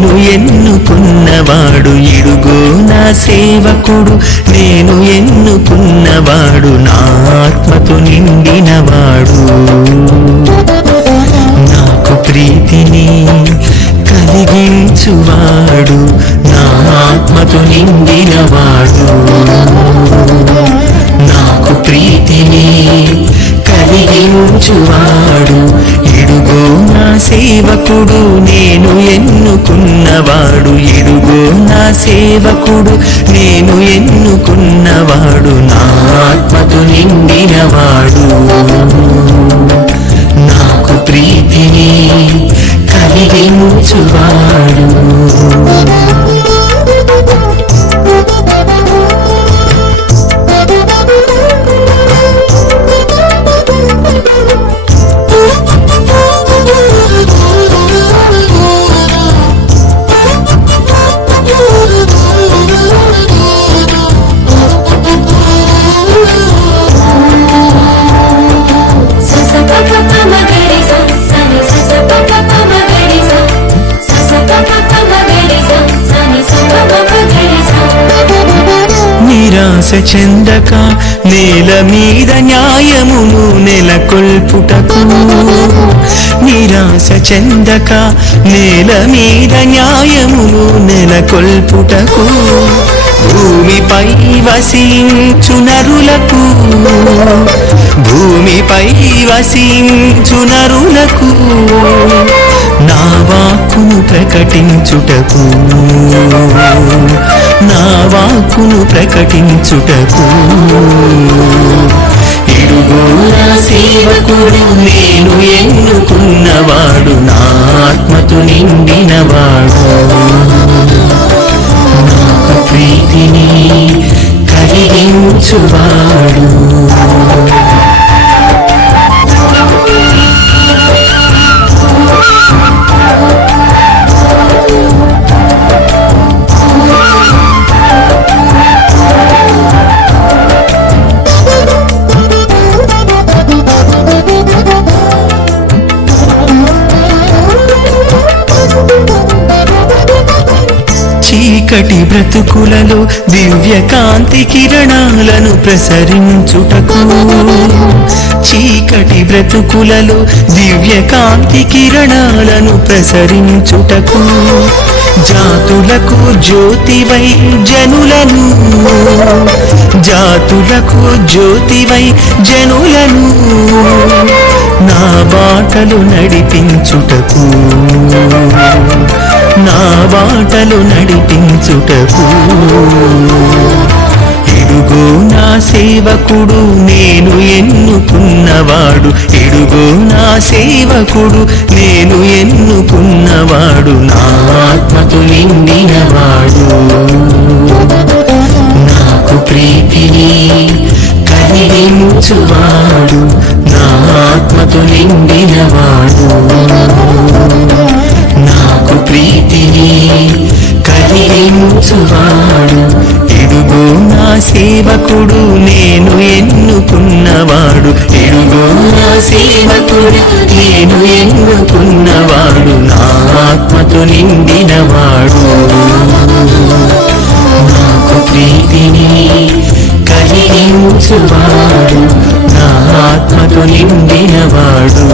నేను ఎన్నుకున్నవాడు ఇడుగో నా సేవకుడు. నేను ఎన్నుకున్నవాడు నా ఆత్మతో నిండినవాడు. నాకు ప్రీతిని కలిగించువాడు నా ఆత్మతో నిండినవాడు. నాకు ప్రీతిని కలిగించువాడు ఇడుగో నా సేవకుడు. నేను ఎన్నుకున్న ఎన్నుకున్నవాడు ఇడుగో నా సేవకుడు. నేను ఎన్నుకున్నవాడు నా ఆత్మతో నిండినవాడు. నాకు ప్రీతిని కలిగించువా? నిరాశ చెందక నేల మీద న్యాయమును నెలకొల్పుటకు. నిరాశ చెందక నేల మీద న్యాయమును నెలకొల్పుటకు. భూమిపై వసించునరులకు. భూమిపై వసించునరులకు. నా వాక్కును ప్రకటించుటకు. నా వాక్కును ప్రకటించుటకు. ఇడుగో సేవకుడు నేను ఎన్నుకున్నవాడు నా ఆత్మతు నిండినవాడు. చీకటి బ్రతుకులలో దివ్య కాంతి కిరణాలను ప్రసరించుటకు. చీకటి బ్రతుకులలో దివ్య కాంతి కిరణాలను ప్రసరించుటకు. జాతులకు జ్యోతివై జనులను జాతులకు జ్యోతివై జనులను నా బాటలు నడిపించుటకు. నా బాటలు నడిపించుటకు. ఇడుగో నా సేవకుడు నేను ఎన్నుకున్నవాడు. ఇడుగో నా సేవకుడు నేను ఎన్నుకున్నవాడు. నా ఆత్మతో నిండినవాడు. నాకు ప్రీతిని కలిగించువాడు. నా ఆత్మతో నిండినవాడు. నాకు ప్రీతిని కలిగించువాడు ఇడుగో నా సేవకుడు నేను ఎన్నుకున్నవాడు. ఇడుగో నా సేవకుడు నేను ఎన్నుకున్నవాడు. నా ఆత్మతో నిండినవాడు. నాకు ప్రీతిని కలిగించువాడు నా ఆత్మతో నిండినవాడు.